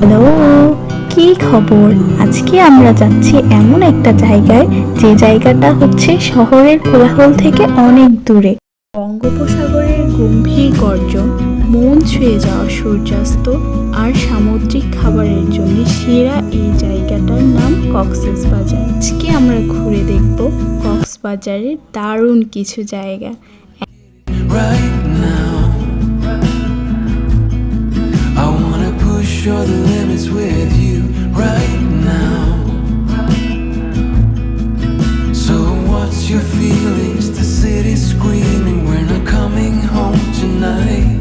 হ্যালো, কি খবর? আজকে আমরা যাচ্ছি এমন একটা জায়গায়, যে জায়গাটা হচ্ছে শহরের কোলাহল থেকে অনেক দূরে। বঙ্গোপসাগরের গম্ভীর গর্জন, মন ছুঁয়ে যাওয়া সূর্যাস্ত আর সামুদ্রিক খাবারের জন্য সেরা এই জায়গাটার নাম কক্সবাজার। আজকে আমরা ঘুরে দেখব কক্সবাজারের দারুণ কিছু জায়গা। Right now, I wanna push all the limits with you. Right now, so what's your feelings? The city's screaming, we're not coming home tonight.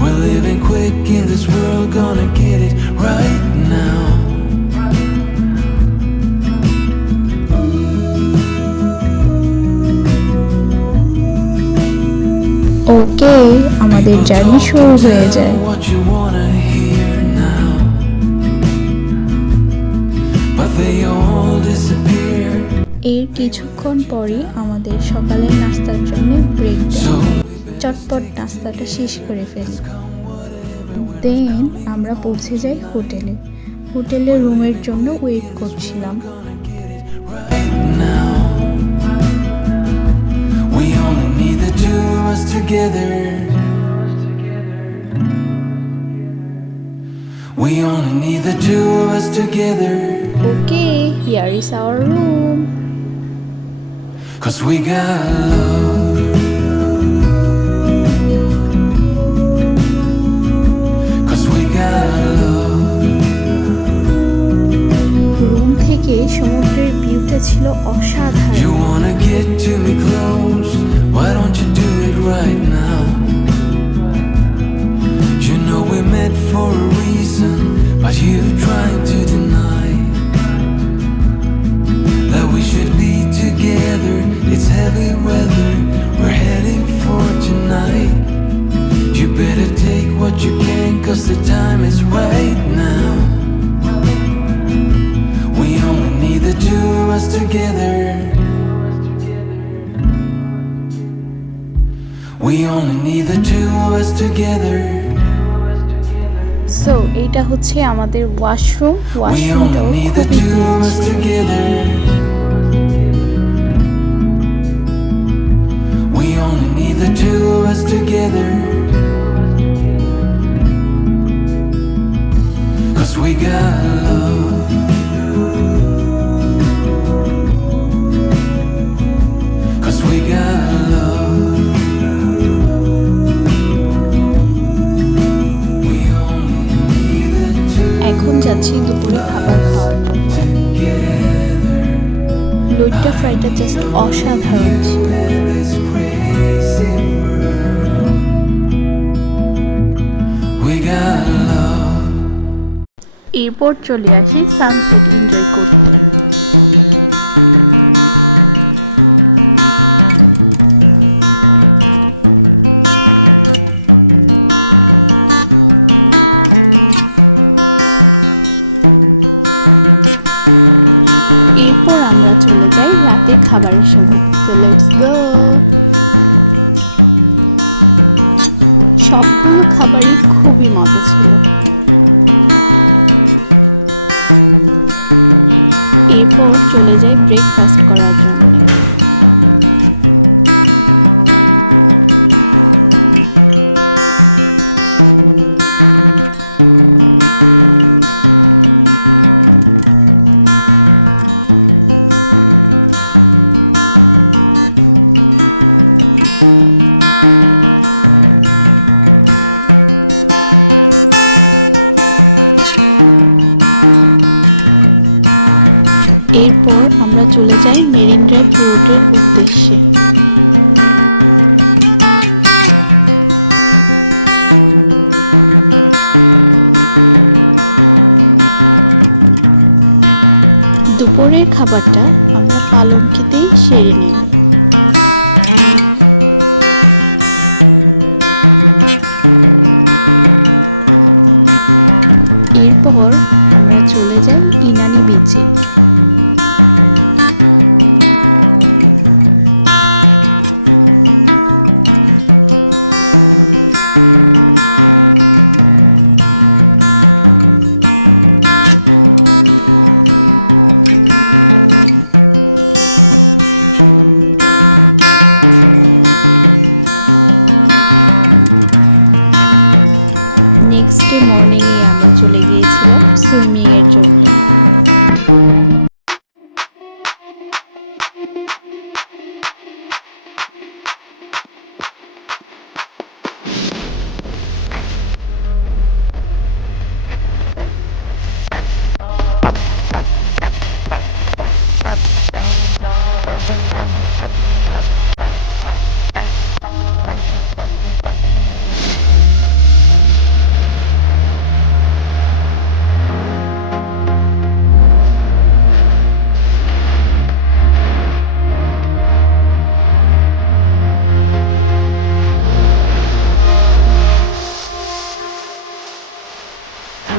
We're living quick in this world, gonna get it right now. ওকে, আমাদের জার্নি শুরু হয়ে যায়। What you wanna hear now, but they all disappear. এর কিছুক্ষণ পরই আমাদের সকালের নাস্তার জন্য ব্রেক দেয়। চটপট নাস্তাটা শেষ করে ফেলি। দেন আমরা পৌঁছে যাই হোটেলে রুমের জন্য ওয়েট করছিলাম। Now we only need the two of us together. We only need the two of us together. Okay, here is our room. 'Cause we got love. 'Cause we got love. Room থেকে সমুদ্রের ভিউটা ছিল অসাধারণ। You wanna get to me close? Why don't you do it right now? You know we met for a reason, but you trying to deny that we should be together. It's heavy weather, we're heading for tonight. You better take what you can, 'cause the time is right now. We only need the two of us together. We only need the two of us together. So এটা হচ্ছে আমাদের washroom. We only need the two of us together. We only need the two of us together. 'Cause we got love. 'Cause we got love. We only need the two এখন যাচ্ছি দুপুরে of খাবার us খাওয়ার জন্য। together. রোডটা ফ্রাইটা জাস্ট অসাধারণ You ছিল। in this crazy world. We got love. এরপর চলে আসি সানসেট এনজয় করতে। We সো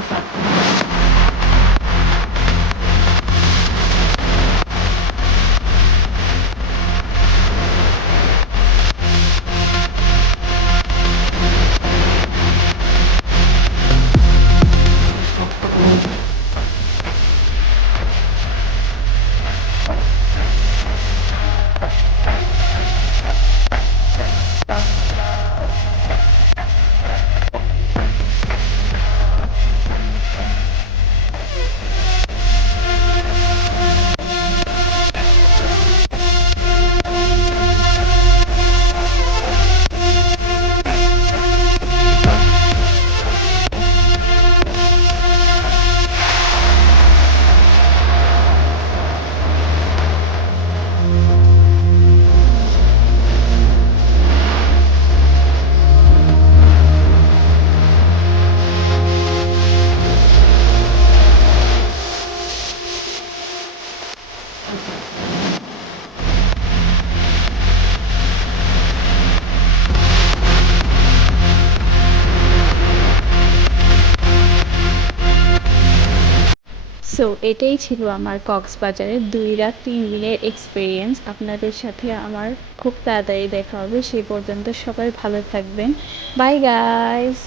এটাই ছিল আমার কক্সবাজারের 2 রাত 3 দিনের এক্সপিরিয়েন্স। আপনাদের সাথে আমার খুব তাড়াতাড়ি দেখা হবে। সেই পর্যন্ত সবাই ভালো থাকবেন। Bye guys.